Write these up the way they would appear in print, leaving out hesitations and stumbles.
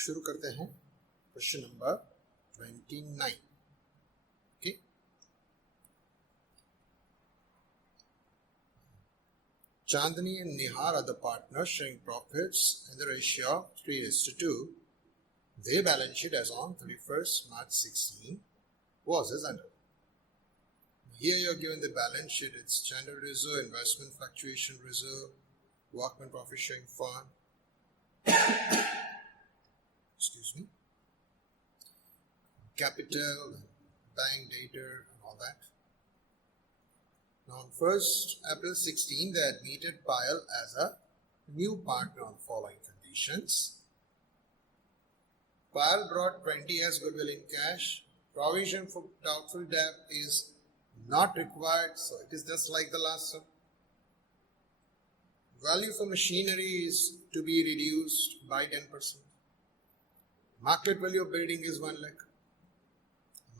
शुरू करते हैं question number 29. Okay. Chandni and Nihar are the partners sharing profits in the ratio of 3:2. Their balance sheet as on 31st March 16 was as under. Here you are given the balance sheet. It's standard reserve, investment fluctuation reserve, workman profit sharing fund. Excuse me. Capital, bank data, and all that. Now, on 1st April 16, they admitted Payal as a new partner on the following conditions. Payal brought 20 as goodwill in cash. Provision for doubtful debt is not required, so it is just like the last one. Value for machinery is to be reduced by 10%. Market value of building is 1 lakh.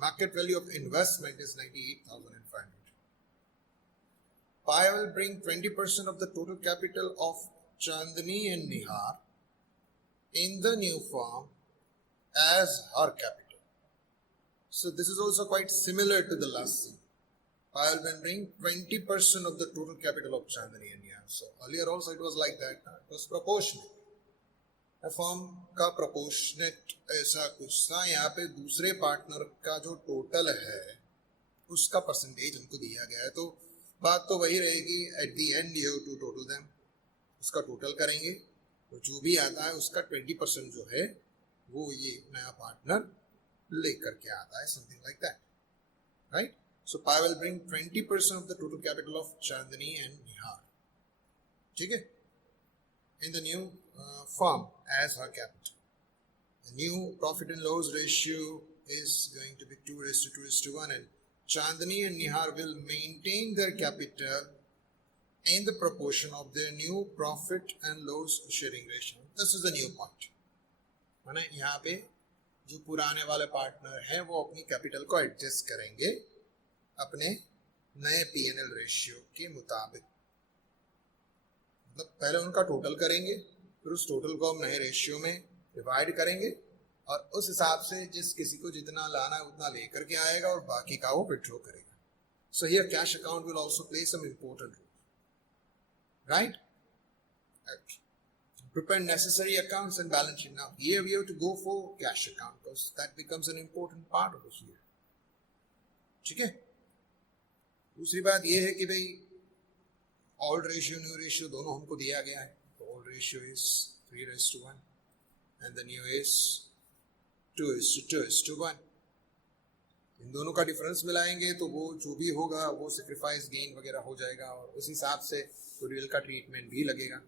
Market value of investment is 98,500. Payal will bring 20% of the total capital of Chandni and Nihar in the new firm as her capital. So this is also quite similar to the last thing. Payal will bring 20% of the total capital of Chandni and Nihar. So earlier also it was like that. It was proportionate. Form का proportionate ऐसा कुछ था. यहाँ पे दूसरे partner का जो total है उसका परसेंटेज हमको दिया गया है, तो बात तो वही रहेगी. At the end you have to total them. उसका टोटल करेंगे तो जो भी आता है उसका 20% जो है वो ये नया पार्टनर लेकर के आता है. Something like that, right. So Payal will bring 20% of the total capital of Chandni and Nihar, ठीक है, in the new firm as her capital. The new profit and loss ratio is going to be 2:2:1, and Chandni and Nihar will maintain their capital in the proportion of their new profit and loss sharing ratio. This is the new point. माने यहाँ पे जो पुराने वाले partner हैं वो अपनी capital को एडजस्ट करेंगे अपने नए P&L रेशियो के मुताबिक. मतलब पहले उनका टोटल करेंगे, फिर उस टोटल को हम नए रेशियो में डिवाइड करेंगे और उस हिसाब से जिस किसी को जितना लाना है उतना लेकर के आएगा और बाकी का वो विथड्रॉ करेगा. So here cash account will also play some important role, right. Prepare necessary accounts and balance sheet. Now here we have to go for cash account because that becomes an important part of this year. ठीक है. दूसरी बात ये है कि भाई old ratio, new ratio दोनों हमको दिया गया है. The old ratio is 3:1 and the new is 2:1. इन दोनों का डिफरेंस मिलाएंगे तो वो जो भी होगा वो सेक्रीफाइस गेन वगैरह हो जाएगा और उस हिसाब से गुडविल का ट्रीटमेंट भी लगेगा,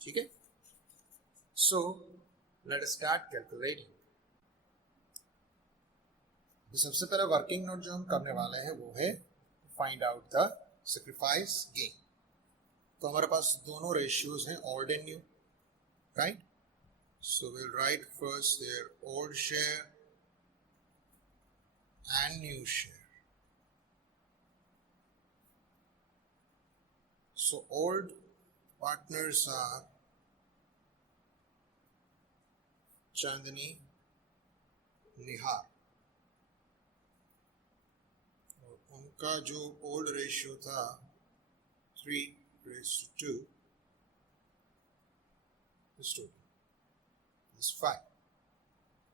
ठीक है. So let us start calculating. सबसे पहले वर्किंग नोट जो हम करने वाले हैं वो है find out the sacrifice gain. तो हमारे पास दोनों ratios हैं, old and new, right? So we'll write first their old share and new share. So old partners are Chandni, Nihar. उनका जो ओल्ड रेशियो था 3:2 is 5,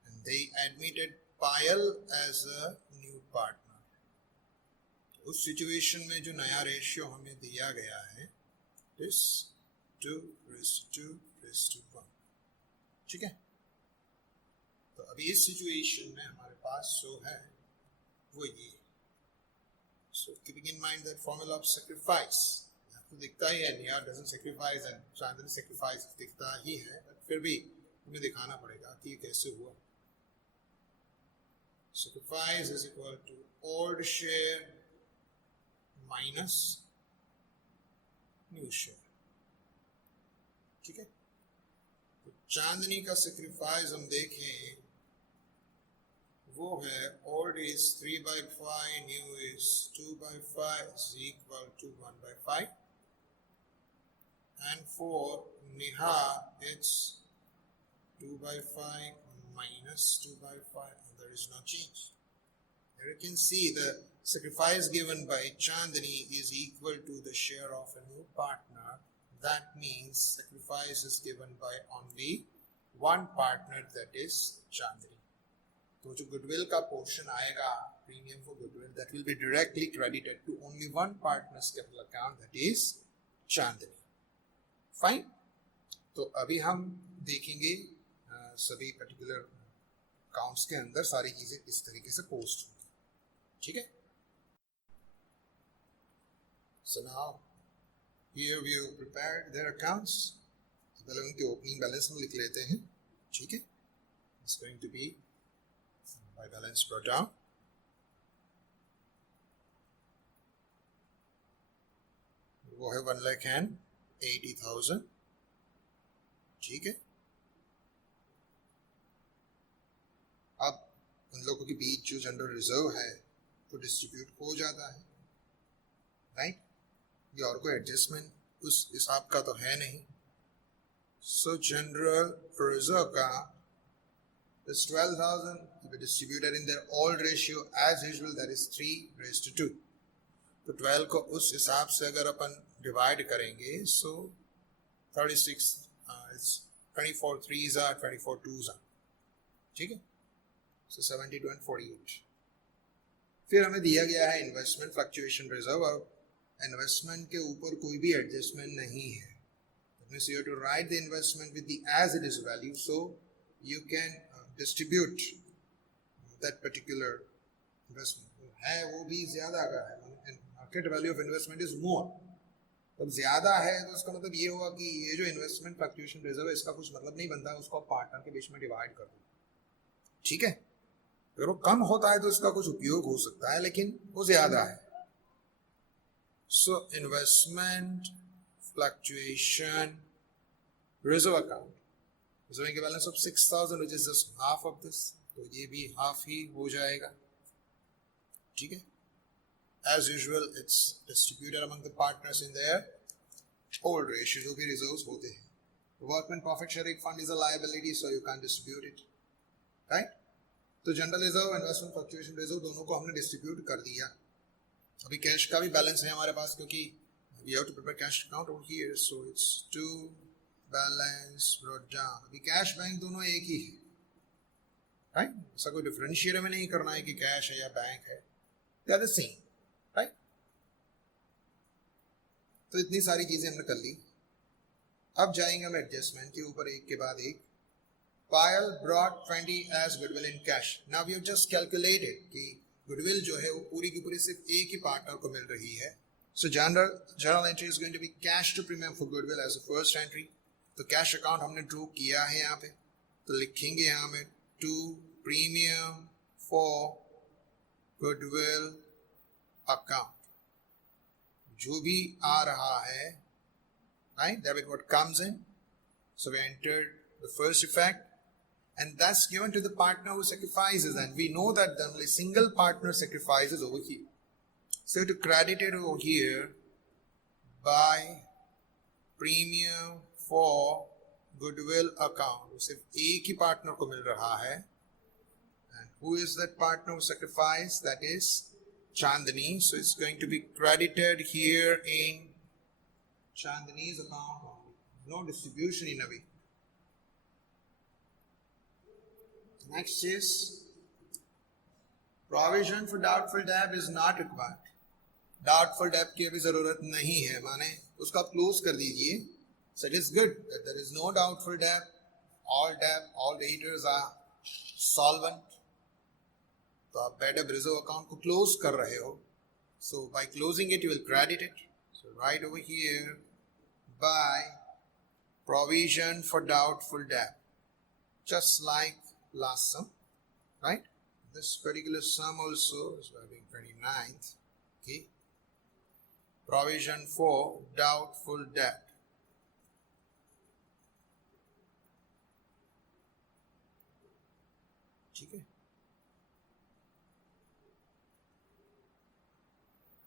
and they admitted Payal as a new partner. उस situation में जो नया ratio हमें दिया गया है is 2:1, ठीक है. तो अभी इस सिचुएशन में हमारे पास जो है वो ये. So keeping in mind that formula of sacrifice, आपको दिखता ही है निहार doesn't sacrifice and Chandni sacrifice दिखता ही है, but फिर भी हमें दिखाना पड़ेगा कि ये कैसे हुआ. Sacrifice is equal to old share minus new share, ठीक है. तो चांदनी का sacrifice हम देखें वो है old is 3/5, new is 2/5 is equal to 1/5, and for Nihar it's 2 by 5 minus 2 by 5, and there is no change. Here you can see the sacrifice given by Chandni is equal to the share of a new partner. That means sacrifice is given by only one partner, that is Chandni. तो जो goodwill का portion आएगा, premium for goodwill, that will be directly credited to only one partner's capital account, that is Chandni. Fine. तो अभी हम देखेंगे सभी particular accounts के अंदर सारी चीजें इस तरीके से पोस्ट होंगी, ठीक है. So now here we have prepared their accounts. पहले उनके ओपनिंग बैलेंस हम लिख लेते हैं, ठीक है. It's going to be by balance brought down. वो है 1,80,000, ठीक है. अब उन लोगों के बीच जो जनरल रिजर्व है वो डिस्ट्रीब्यूट हो जाता है, राइट. ये और कोई एडजस्टमेंट उस हिसाब का तो है नहीं. सो जनरल रिजर्व का is 12,000 to be distributed in their old ratio as usual, that is 3:2. तो 12 को उस हिसाब से अगर अपन डिवाइड करेंगे, so 36 is 24 3s are 24 2s are, ठीक है. So 72 and 48. फिर हमें दिया गया है इन्वेस्टमेंट फ्लक्चुएशन रिजर्व. और इन्वेस्टमेंट के ऊपर कोई भी एडजस्टमेंट नहीं है. That means you have to write the investment with the as it is value, so you can distribute that particular investment. है वो भी ज्यादा का है, market value of investment is more. तब ज्यादा है तो उसका मतलब ये होगा कि ये जो इन्वेस्टमेंट फ्लक्चुएशन रिजर्व है इसका कुछ मतलब नहीं बनता है, उसको पार्टनर के बीच में डिवाइड कर दो, ठीक है. अगर वो कम होता है तो इसका कुछ उपयोग हो सकता है, लेकिन वो ज्यादा है. So investment fluctuation reserve account, reserve के balance of 6,000 which is just half of this, तो ये भी हाफ ही हो जाएगा, ठीक है. As usual, it's distributed among the partners in their old ratio, जो भी reserves होते हैं. Workman profit sharing fund is a liability, so you can't distribute it, right? तो general reserve, investment fluctuation reserve दोनों को हमने डिस्ट्रीब्यूट कर दिया. अभी कैश का भी बैलेंस है हमारे पास, क्योंकि we have to prepare cash account over here, so it's to balance brought down. अभी कैश बैंक दोनों एक ही है, राइट. ऐसा कोई डिफरेंशिएट हमें नहीं करना है कि कैश है या बैंक है, they are the same, right. तो इतनी सारी चीजें हमने कर ली. अब जाएंगे हम एडजस्टमेंट के ऊपर एक के बाद एक. Payal brought 20 as goodwill in cash. Now we have just calculated कि goodwill जो है वो पूरी की पूरी सिर्फ एक ही पार्टनर को मिल रही है. So journal entry is going to be cash to premium for goodwill as the first entry. तो कैश अकाउंट हमने ड्रॉ किया है यहाँ पे, तो लिखेंगे यहाँ में to premium for goodwill account. जो भी आ रहा है, right, debit what comes in. So we entered the first effect and that's given to the partner who sacrifices, and we know that the only single partner sacrifices over here. So to credit it over here by premium for goodwill account. सिर्फ एक ही partner को मिल रहा है, and who is that partner who sacrificed? That is Chandni. So it's going to be credited here in Chandni's account only. No distribution in a way. Next is provision for doubtful debt is not required. Doubtful debt की अभी जरूरत नहीं है, माने उसको आप close कर दीजिए. So it is good that there is no doubtful debt. All debtors are solvent. तो आप bad debt reserve account को क्लोज कर रहे हो. So by closing it you will credit it. So right over here by provision for doubtful debt, just like last sum, right? This particular sum also is being 29th. Okay. Provision for doubtful debt. ठीक है.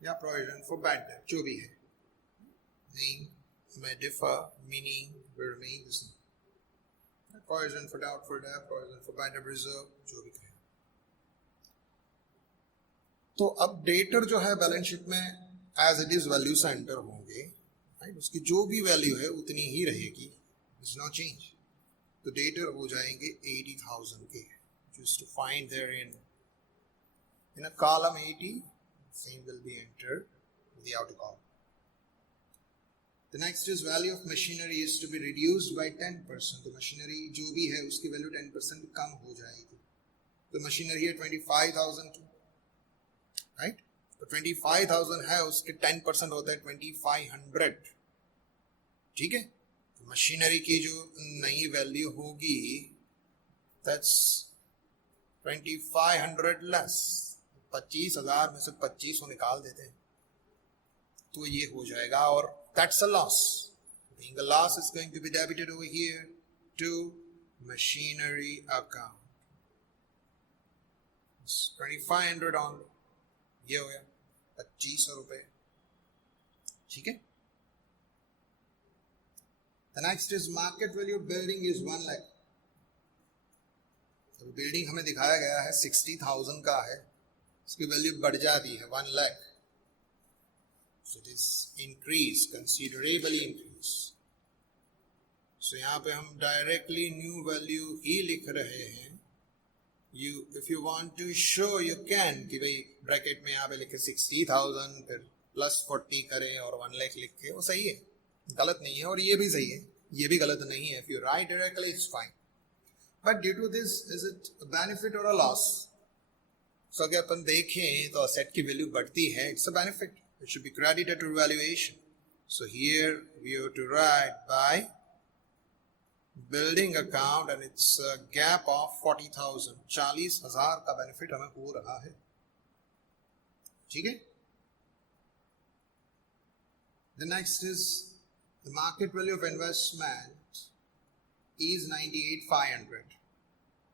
या provision for bad debt, जो भी है. Name may differ, meaning will remain the same. provision for doubtful debt, provision for bad debt reserve, जो भी कहें। तो अब डेटर जो है बैलेंस शीट में एज इट इज वैल्यू से एंटर होंगे, राइट? उसकी जो भी वैल्यू है उतनी ही रहेगी, इज नॉट चेंज। तो डेटर हो जाएंगे 80,000 के, just to find there in a column 80, same will be entered in the outer column. The next is value of machinery is to be reduced by 10%. तो machinery जो भी है उसकी value 10% कम हो जाएगी। तो मशीनरी है 25,000, राइट? तो 25,000 है, उसके 10% होता है 2,500, ठीक है? तो मशीनरी की जो नई वैल्यू होगी दैट्स 2,500 लेस, 25,000 में से 2500 निकाल देते हैं तो ये हो जाएगा, और that's a loss. Being a loss is going to be debited over here to machinery account. It's 2,500 only. ये हो गया 2,500 रुपए, ठीक है? The next is market value of building is 1 lakh. तो बिल्डिंग हमें दिखाया गया है 60,000 का है, इसकी वैल्यू बढ़ जाती है 1 lakh. So it is increase, considerably increase. So यहाँ पे हम directly new value ही लिख रहे हैं। You, if you want to show, you can कि भाई ब्रैकेट में यहाँ पे लिखे 60,000 फिर प्लस 40 करें और 1 लाख लिख के, वो सही है, गलत नहीं है, और ये भी सही है, ये भी गलत नहीं है। If you write directly, it's fine. But due to this, is it a benefit or a loss? So अगर अपन देखें तो asset की वैल्यू बढ़ती है, it's a benefit. It should be credited to valuation. So here we have to write by building account and it's a gap of 40,000. 40,000 का benefit हमें हो रहा है, ठीक है? The next is the market value of investment is 98,500.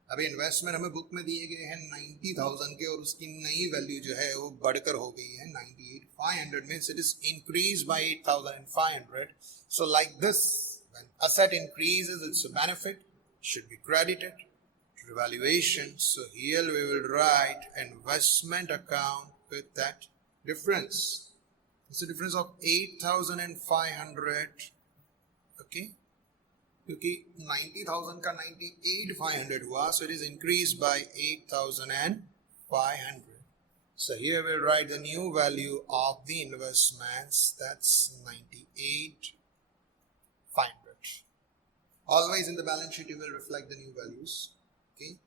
अभी investment हमें book में दिए गए हैं 90,000 के, और उसकी नई वैल्यू जो है वो बढ़कर हो गई है 98,500, means it is increase by 8,500. So like this, when asset increases, it's a benefit, should be credited to valuation. So here we will write investment account with that difference. It's a difference of 8,500, okay? क्योंकि 90,000 का 98,500 हुआ, so it is increased by 8,500. So here we'll write the new value of the investments, that's 98,500. Always in the balance sheet you will reflect the new values, okay?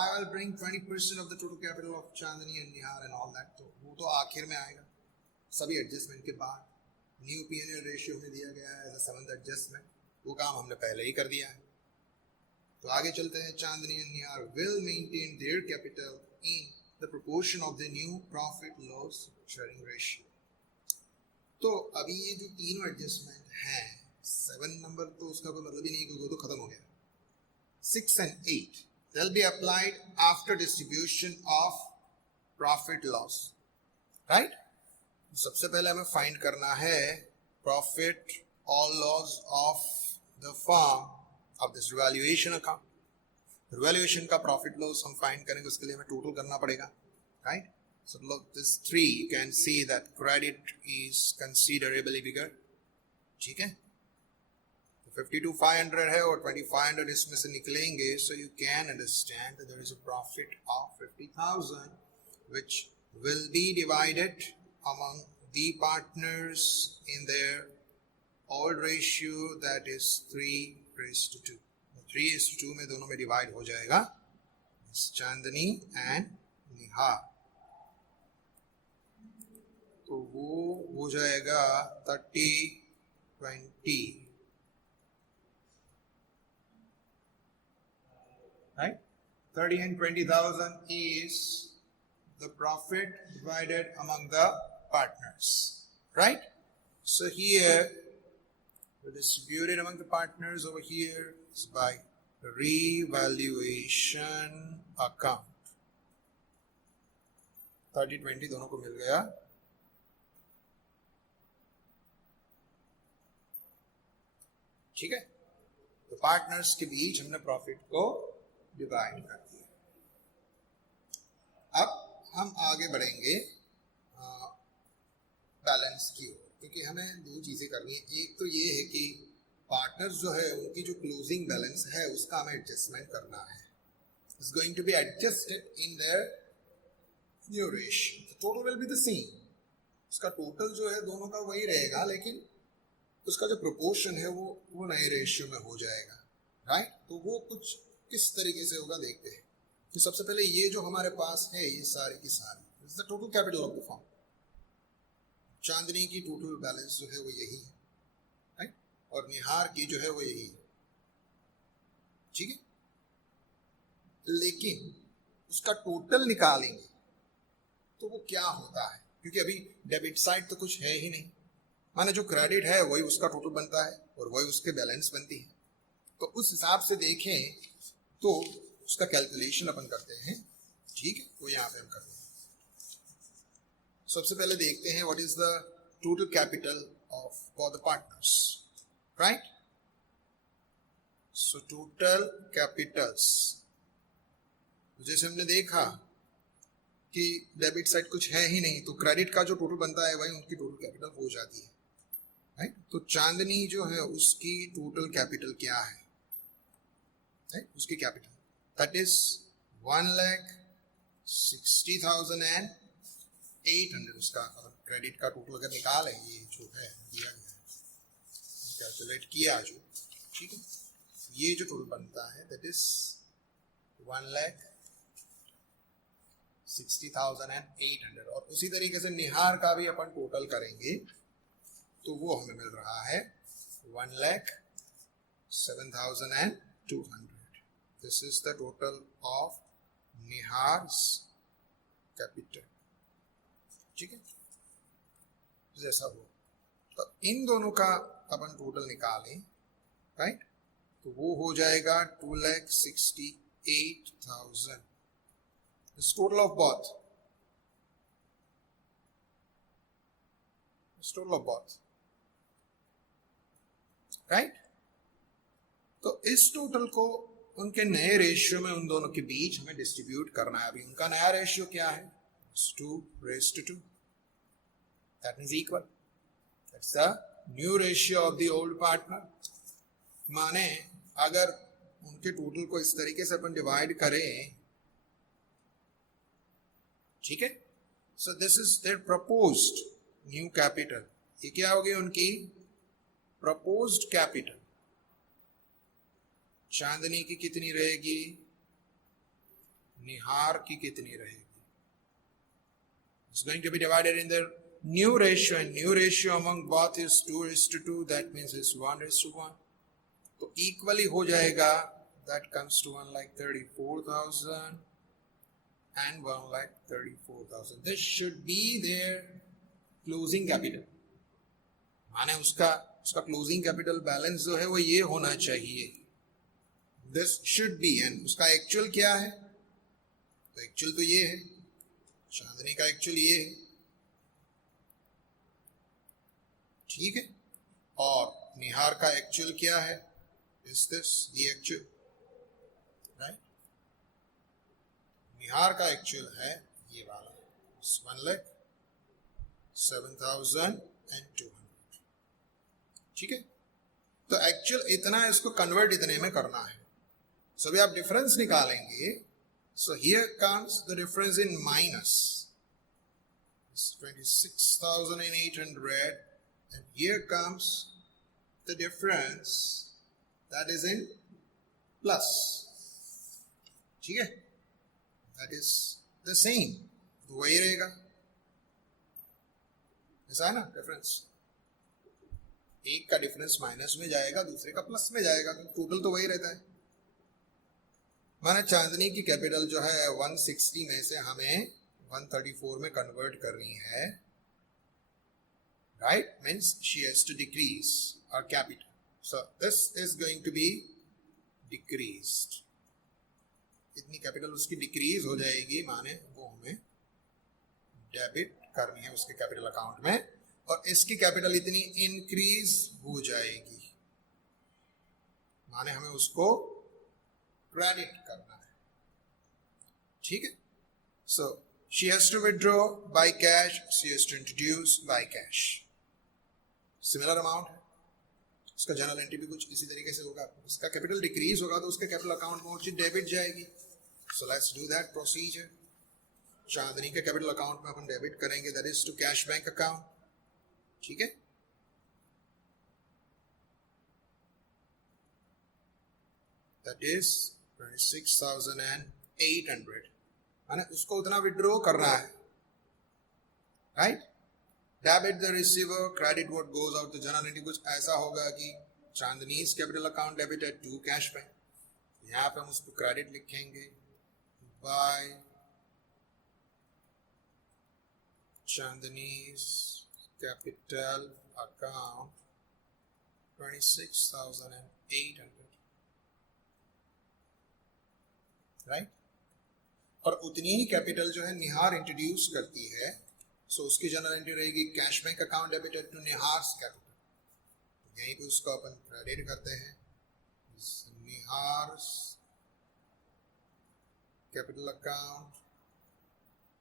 I will bring 20% of the total capital of Chandni and Nihar and all that, तो वो तो आखिर में आएगा सभी adjustment के बाद। New P&L ratio में दिया गया है एज अ 7th एडजस्टमेंट, वो काम हमने पहले ही कर दिया है। तो आगे चलते हैं। Chandni and Nihar will maintain their capital in the proportion of the new profit loss sharing ratio. तो अभी ये जो तीनों एडजस्टमेंट हैं, 7 नंबर तो उसका कोई मतलब ही नहीं, क्योंकि वो तो खत्म हो गया। 6 and 8 they'll be applied after distribution of profit loss, right? सबसे पहले हमें फाइंड करना है प्रॉफिट और loss of the firm of this revaluation account. Revaluation का प्रॉफिट लॉस हम फाइंड करेंगे, उसके लिए हमें टोटल करना पड़ेगा, right? So look this 3, you can see that credit is considerably bigger, ठीक है? 52,500 है और 2,500 इसमें से निकलेंगे, so you can understand that there is a profit of 50,000 which will be divided among the partners in their old ratio, that is 3:2. 3:2 में दोनों में डिवाइड हो जाएगा, चांदनी एंड निहार, तो वो हो जाएगा 30-20, right? 30 and 20,000 is the profit divided among the partners, right? So here we distributed among the partners over here is by revaluation account. 30-20 दोनों को मिल गया, ठीक है? तो पार्टनर्स के बीच हमने प्रॉफिट को डिवाइड कर दिया। अब हम आगे बढ़ेंगे बैलेंस की ओर, क्योंकि हमें दो चीजें करनी है। एक तो ये है कि पार्टनर्स जो है उनकी जो क्लोजिंग बैलेंस है उसका हमें एडजस्टमेंट करना है। It's going to be adjusted in their new ratio. The total will be the same. उसका टोटल जो है दोनों का वही रहेगा, लेकिन उसका जो प्रोपोर्शन है वो नए रेशियो में हो जाएगा, राइट। तो वो कुछ किस तरीके से होगा देखते हैं। तो सबसे पहले ये जो हमारे पास है ये सारी की सारी is the total capital of the firm. Chandni की टोटल बैलेंस जो है वो यही है, राइट, और निहार की जो है वो यही है, ठीक है। लेकिन उसका टोटल निकालेंगे तो वो क्या होता है, क्योंकि अभी डेबिट साइड तो कुछ है ही नहीं। माने जो क्रेडिट है वही उसका टोटल बनता है और वही उसके बैलेंस बनती है। तो उस हिसाब से देखें तो उसका कैलकुलेशन अपन करते हैं, ठीक है। वो यहाँ पे हम करते हैं। सबसे पहले देखते हैं what is the total capital of for the partners, right. So total Capitals, जैसे हमने देखा कि डेबिट साइड कुछ है ही नहीं, तो क्रेडिट का जो टोटल बनता है वही उनकी टोटल कैपिटल हो जाती है, राइट। तो चांदनी जो है उसकी टोटल कैपिटल क्या है, राइट, उसकी कैपिटल दैट इज 1,60,800। उसका क्रेडिट का टोटल अगर निकाल है, ये जो है दिया गया है, कैलकुलेट किया जो, ठीक है, ये जो टोटल बनता है दैट इज 1,60,800। और उसी तरीके से निहार का भी अपन टोटल करेंगे तो वो हमें मिल रहा है 1,07,200। This is the total of Nihar's capital, ठीक है। जैसा हो तो इन दोनों का अपन टोटल निकालें, राइट, तो वो हो जाएगा 2,68,000। This total of both. This total of both. Right? तो इस टोटल को उनके नए रेशियो में उन दोनों के बीच हमें डिस्ट्रीब्यूट करना है। अभी उनका नया रेशियो क्या है? 2:2. That means equal. That's the new ratio of the old partner. माने अगर उनके टोटल को इस तरीके से अपन डिवाइड करें, ठीक है। So this is their proposed new capital. ये क्या होगी उनकी प्रपोज्ड कैपिटल। चांदनी की कितनी रहेगी, निहार की कितनी रहेगी। It's going to be divided in their new ratio, and new ratio among both is 2:2। That means is 1:1। तो इक्वली हो जाएगा। That comes to 1,34,000 and 1,34,000. This should be their closing capital. माने उसका क्लोजिंग कैपिटल बैलेंस जो है वो ये होना चाहिए। This should be, and उसका एक्चुअल क्या है? तो एक्चुअल तो ये है, चांदनी का एक्चुअल ये है, ठीक है। और निहार का एक्चुअल क्या है? Is this the actual? Right? निहार का एक्चुअल है ये वाला 1,07,200, ठीक है। तो एक्चुअल इतना है, इसको कन्वर्ट इतने में करना है। सो अभी आप डिफरेंस निकालेंगे। So here comes the difference in minus 26,800, and here comes the difference that is in plus, ठीक है। That is the same. तो वही रहेगा, ऐसा है ना डिफरेंस। एक का डिफरेंस माइनस में जाएगा, दूसरे का प्लस में जाएगा, तो टोटल तो वही रहता है। माना चांदनी की कैपिटल जो है 160 में से हमें 134 में कन्वर्ट करनी है, right. Means she has to decrease our capital. So this is going to be decreased. इतनी कैपिटल उसकी डिक्रीज हो जाएगी, माने वो हमें डेबिट करनी है उसके कैपिटल अकाउंट में, और इसकी कैपिटल इतनी इंक्रीज हो जाएगी। माने हमें उसको क्रेडिट करना है, ठीक है। So she has to withdraw by cash, she has to introduce by cash. Similar amount है, उसका जर्नल एंट्री भी कुछ इसी तरीके से होगा। उसका कैपिटल डिक्रीज होगा तो उसके कैपिटल अकाउंट में वो चीज डेबिट जाएगी। So let's do that procedure. Chandni के कैपिटल अकाउंट में अपन डेबिट करेंगे, that is to cash bank account, ठीक है। दैट इज 26,800, माने उसको उतना विड्रॉ करना है, right. Debit the receiver, credit what goes out the journal entry. कुछ ऐसा होगा कि Chandni's capital account debited to cash bank, यहाँ पे हम उसको क्रेडिट लिखेंगे by Chandni's capital account 26,800, right. और उतनी ही कैपिटल जो है निहार इंट्रोड्यूस करती है, सो उसकी जर्नल एंट्री रहेगी cash bank account debited to Nihar's capital. यहीं पे उसको अपन क्रेडिट करते हैं, Nihar's capital account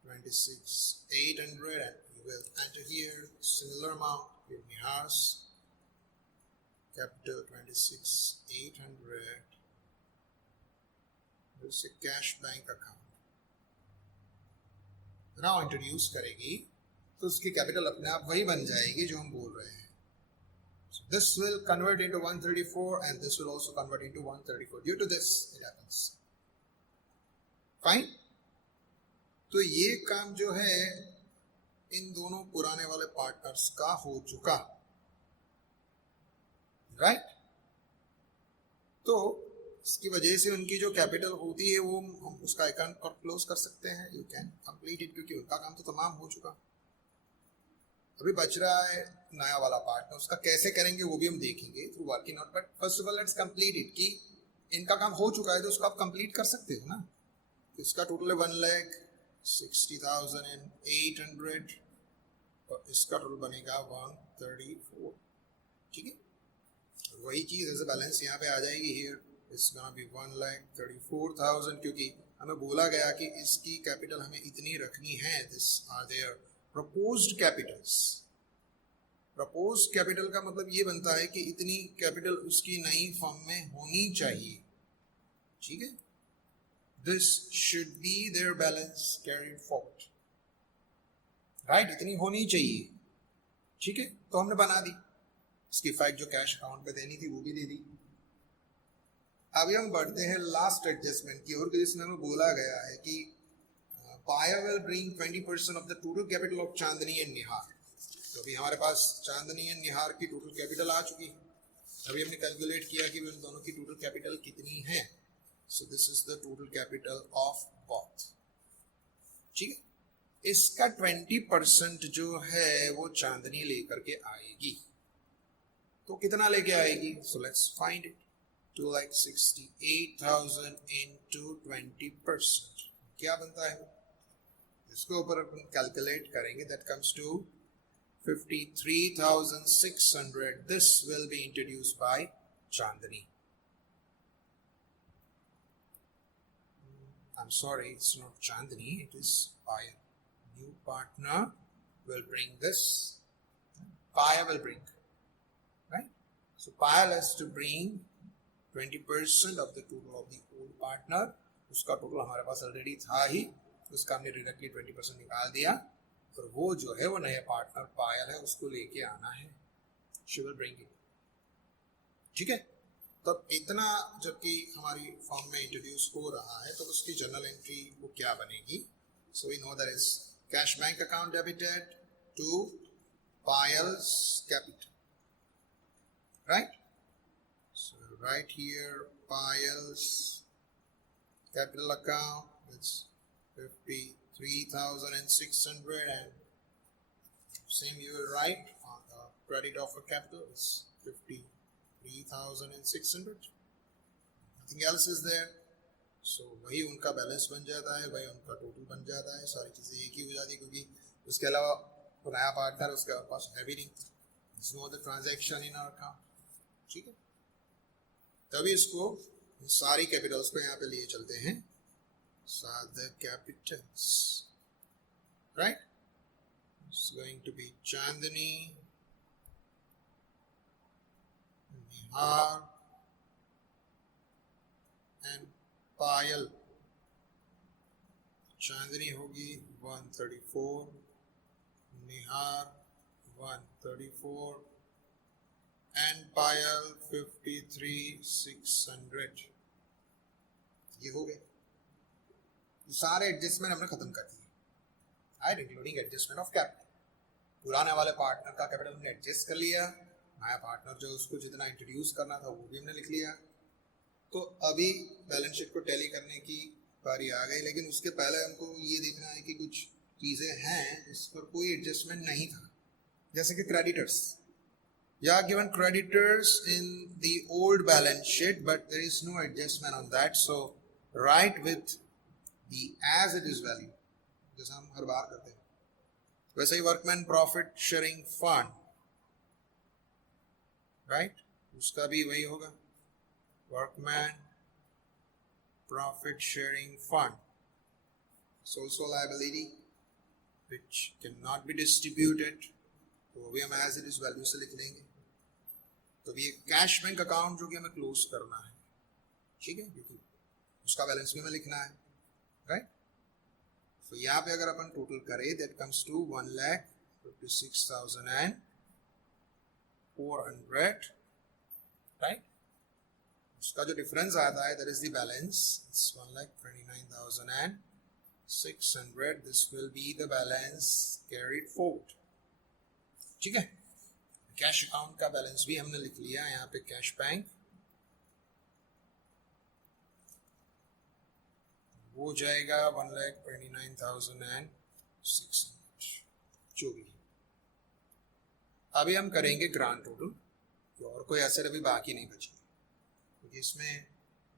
26,800 and you will enter here similar amount with Nihar's capital 26,800. This is a cash bank account. now introduce करेगी तो उसकी कैपिटल अपने आप वही बन जाएगी जो हम बोल रहे हैं। So this will convert into 134 and this will also convert into 134. Due to this it happens. Fine. तो ये काम जो है इन दोनों पुराने वाले पार्टनर्स का हो चुका, राइट। तो इसकी वजह से उनकी जो कैपिटल होती है वो हम उसका अकाउंट और क्लोज कर सकते हैं। यू कैन कंप्लीट इट, क्योंकि उनका काम तो तमाम हो चुका। अभी बच रहा है नया वाला पार्टनर, उसका कैसे करेंगे वो भी हम देखेंगे through working out. But first of all let's complete it, कि इनका काम हो चुका है तो उसको आप कंप्लीट कर सकते हो ना। इसका टोटल है 1,60,800 और इसका टोटल बनेगा 134, ठीक है। वही चीज एज अ बैलेंस यहाँ पे आ जाएगी हियर, इट्स गोना बी 1,34,000, क्योंकि हमें बोला गया कि इसकी कैपिटल हमें इतनी रखनी है। This are their proposed capitals. Proposed capital का मतलब ये बनता है कि इतनी कैपिटल उसकी नई फर्म में होनी चाहिए, ठीक है। This should be their balance carried forward, right? इतनी होनी चाहिए, ठीक है। तो हमने बना दी, इसकी इफेक्ट जो कैश अकाउंट पे देनी थी वो भी दे दी। अभी हम बढ़ते हैं लास्ट एडजस्टमेंट की ओर, जिसमें हमें बोला गया है कि buyer will bring 20% of the total capital of Chandni and Nihar. तो अभी हमारे पास चांदनी एंड निहार की टोटल कैपिटल आ चुकी है। अभी हमने कैलकुलेट किया कि उन दोनों की टोटल कैपिटल कितनी है। So this is the total capital of both, ठीक है। इसका 20% जो है वो चांदनी लेकर के आएगी। तो कितना लेके आएगी? So let's find it. 2,68,000 into 20%, क्या बनता है? इसको ऊपर अपन कैलकुलेट करेंगे, that comes to 53,600. This will be introduced by Chandani. I'm sorry, it's not Chandani, it is Payal. New partner will bring this. Payal will bring, right? So Payal has to bring 20% of the total of the old partner. उसका total हमारे पास already था ही, उसका हमने directly 20% निकाल दिया। और वो जो है वो नए पार्टनर पायल है, उसको लेके आना है। She will bring it, ठीक है। तब इतना जबकि हमारी फॉर्म में इंट्रोड्यूस हो रहा है तो उसकी जर्नल एंट्री वो क्या बनेगी? So we know that is cash bank account debited to Payal's capital, right. So right here Payal's capital account it's 53,600 and same you will write on the credit offer capital is 53,600. Nothing else is there. So वही उनका balance बन जाता है, वही उनका total बन जाता है। सारी चीजें एक ही हो जाती है, क्योंकि उसके अलावा नया पार्टनर उसके पास है भी नहीं। There's no other transaction in our account, ठीक है। तभी इसको सारी कैपिटल्स को यहाँ पे लिए चलते हैं, सारे Capitals, right. It's going to be Chandni, Nihar and Payal. Chandni होगी 134, Nihar 134 and Payal 53,600. ये हो गए. सारे एडजस्टमेंट हमने खत्म कर दिए, right, including adjustment of capital. पुराने वाले पार्टनर का कैपिटल हमने एडजस्ट कर लिया, नया पार्टनर जो उसको जितना इंट्रोड्यूस करना था वो भी हमने लिख लिया. तो अभी बैलेंस शीट को टैली करने की बारी आ गई, लेकिन उसके पहले हमको ये देखना है कि कुछ चीज़ें हैं जिस पर कोई एडजस्टमेंट नहीं था, जैसे कि creditors. Yeah given creditors in the old balance sheet but there is no adjustment on that, so write with the as it is value, जैसा हम हर बार करते हैं. वैसे ही workman profit sharing fund, right, उसका भी वही होगा, workman profit sharing fund. It's also a liability which cannot be distributed, तो अभी हम as it is value से लिख लेंगे. तो अभी एक कैश बैंक अकाउंट जो कि हमें क्लोज करना है, ठीक है, क्योंकि उसका बैलेंस भी हमें लिखना है, राइट. तो यहाँ पे अगर अपन टोटल करें that comes to 1,56,400, राइट. उसका जो डिफरेंस आता है, that is the balance, it's 1,29,600. This will be the balance carried forward, ठीक है. कैश अकाउंट का बैलेंस भी हमने लिख लिया यहाँ पे, कैश बैंक वो जाएगा 1,29,600 जो भी. अभी हम करेंगे ग्रांड टोटल, और कोई असर अभी बाकी नहीं बची. इसमें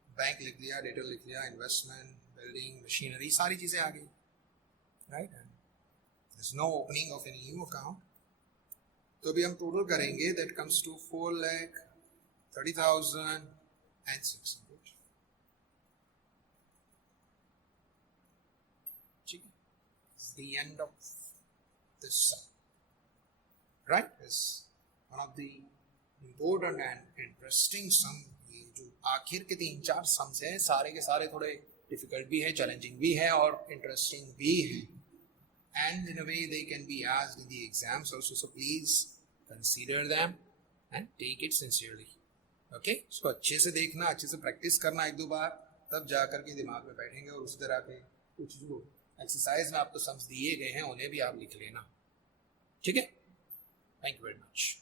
बैंक लिख लिया, डेटर लिख लिया, इन्वेस्टमेंट, बिल्डिंग, मशीनरी, सारी चीजें आ गई, right. There is no opening of any new account. तो अभी हम टोटल करेंगे, दैट कम्स टू 4,30,600. ठीक है, the end of this sum, right. Is one of the important and interesting sum. जो आखिर के 3-4 सम्स हैं, सारे के सारे थोड़े डिफिकल्ट भी है, चैलेंजिंग भी है और इंटरेस्टिंग भी है. And in a way they can be asked in the exams also, so please consider them and take it sincerely. Okay, इसको अच्छे से देखना, अच्छे से प्रैक्टिस करना 1-2 बार, तब जाकर के दिमाग में बैठेंगे. और उसी तरह के कुछ जो एक्सरसाइज में आपको सम्स दिए गए हैं उन्हें भी आप लिख लेना, ठीक है. Thank you very much.